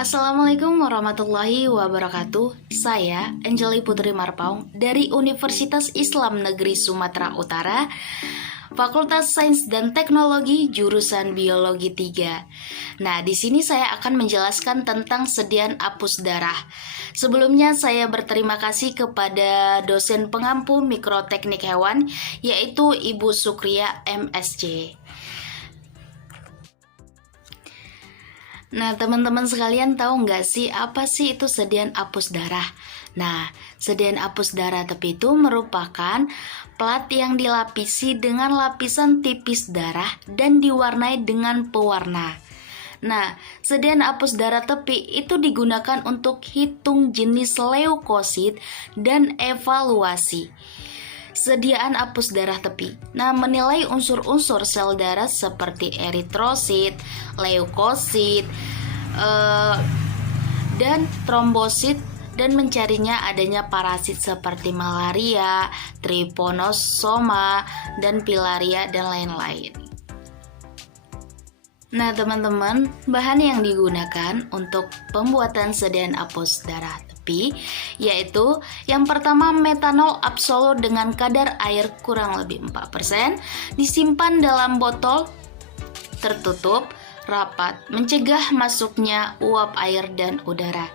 Assalamualaikum warahmatullahi wabarakatuh. Saya Anjeli Putri Marpaung dari Universitas Islam Negeri Sumatera Utara, Fakultas Sains dan Teknologi jurusan Biologi 3. Nah, di sini saya akan menjelaskan tentang sediaan apus darah. Sebelumnya saya berterima kasih kepada dosen pengampu mikroteknik hewan, yaitu Ibu Sukria MSc. Nah, teman-teman sekalian tahu nggak sih apa sih itu sediaan apus darah? Nah, sediaan apus darah tepi itu merupakan plat yang dilapisi dengan lapisan tipis darah dan diwarnai dengan pewarna. Nah, sediaan apus darah tepi itu digunakan untuk hitung jenis leukosit dan evaluasi sediaan apus darah tepi. Nah, menilai unsur-unsur sel darah seperti eritrosit, leukosit, dan trombosit, dan mencarinya adanya parasit seperti malaria, trypanosoma, dan filaria, dan lain-lain. Nah, teman-teman, bahan yang digunakan untuk pembuatan sediaan apus darah tepi yaitu yang pertama metanol absolut dengan kadar air kurang lebih 4%, disimpan dalam botol tertutup rapat mencegah masuknya uap air dan udara.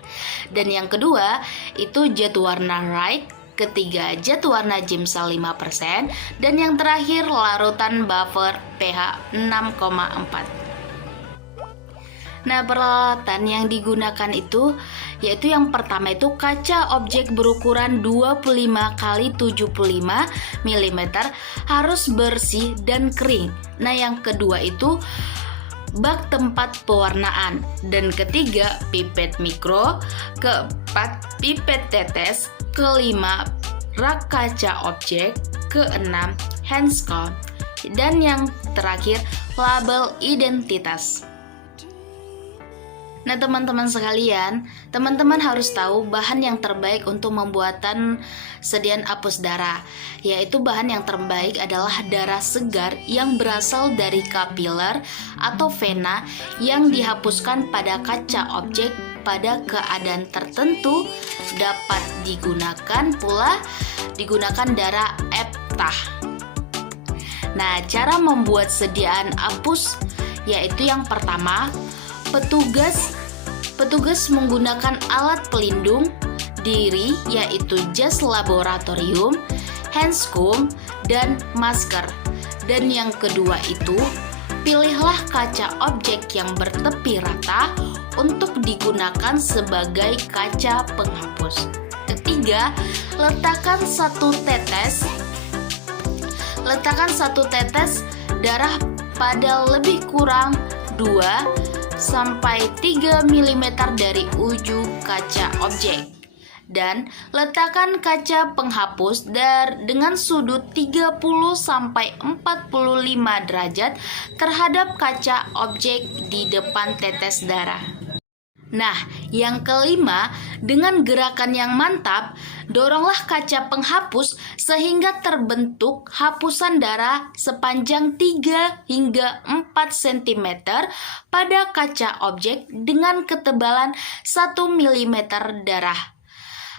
Dan yang kedua itu zat warna Wright, ketiga zat warna Giemsa 5%, dan yang terakhir larutan buffer pH 6,4. Nah, peralatan yang digunakan itu yaitu yang pertama itu kaca objek berukuran 25 x 75 mm harus bersih dan kering. Nah, yang kedua itu bak tempat pewarnaan, dan ketiga pipet mikro, keempat pipet tetes, kelima rak kaca objek, keenam handscon, dan yang terakhir label identitas. Nah, teman-teman sekalian, teman-teman harus tahu bahan yang terbaik untuk membuatan sediaan apus darah, yaitu bahan yang terbaik adalah darah segar yang berasal dari kapiler atau vena yang dihapuskan pada kaca objek pada keadaan tertentu. Dapat digunakan darah ephthah. Nah, cara membuat sediaan apus yaitu yang pertama, Petugas menggunakan alat pelindung diri yaitu jas laboratorium, handscom, dan masker. Dan yang kedua itu, pilihlah kaca objek yang bertepi rata untuk digunakan sebagai kaca penghapus. Ketiga, letakkan satu tetes darah pada lebih kurang 2-3 mm dari ujung kaca objek, dan letakkan kaca penghapus dengan sudut 30-45 derajat terhadap kaca objek di depan tetes darah. Nah, yang kelima, dengan gerakan yang mantap, doronglah kaca penghapus sehingga terbentuk hapusan darah sepanjang 3 hingga 4 cm pada kaca objek dengan ketebalan 1 mm darah.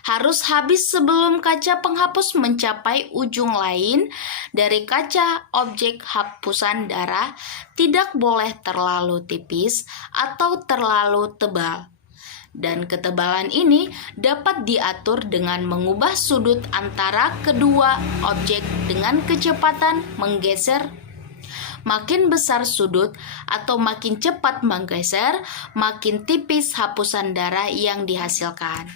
Harus habis sebelum kaca penghapus mencapai ujung lain dari kaca objek hapusan darah. Tidak boleh terlalu tipis atau terlalu tebal. Dan ketebalan ini dapat diatur dengan mengubah sudut antara kedua objek dengan kecepatan menggeser. Makin besar sudut atau makin cepat menggeser, makin tipis hapusan darah yang dihasilkan.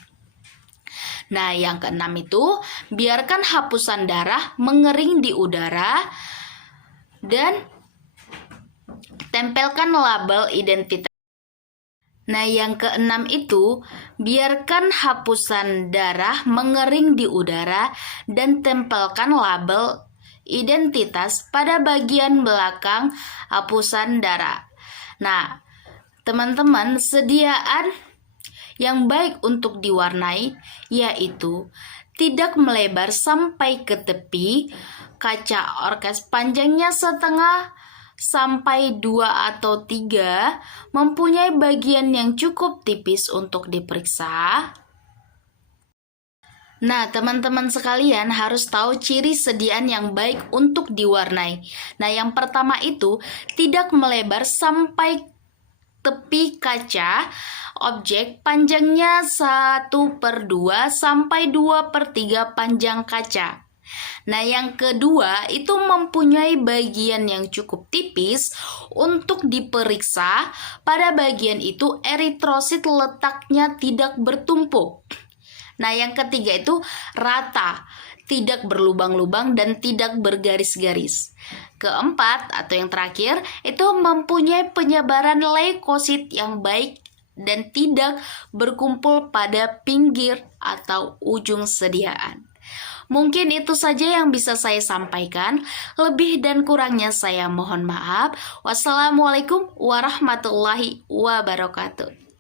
Nah, yang keenam itu, biarkan hapusan darah mengering di udara dan tempelkan label identitas. Nah, yang keenam itu, biarkan hapusan darah mengering di udara dan tempelkan label identitas pada bagian belakang hapusan darah. Nah, teman-teman, sediaan yang baik untuk diwarnai yaitu tidak melebar sampai ke tepi, kaca orkes panjangnya setengah sampai 2 atau 3 mempunyai bagian yang cukup tipis untuk diperiksa. Nah, teman-teman sekalian harus tahu ciri sediaan yang baik untuk diwarnai. Nah, yang pertama itu tidak melebar sampai tepi kaca objek, panjangnya 1/2 sampai 2/3 panjang kaca. Nah, yang kedua itu mempunyai bagian yang cukup tipis untuk diperiksa. Pada bagian itu eritrosit letaknya tidak bertumpuk. Nah, yang ketiga itu rata, tidak berlubang-lubang dan tidak bergaris-garis. Keempat atau yang terakhir itu mempunyai penyebaran leukosit yang baik dan tidak berkumpul pada pinggir atau ujung sediaan. Mungkin itu saja yang bisa saya sampaikan. Lebih dan kurangnya saya mohon maaf. Wassalamualaikum warahmatullahi wabarakatuh.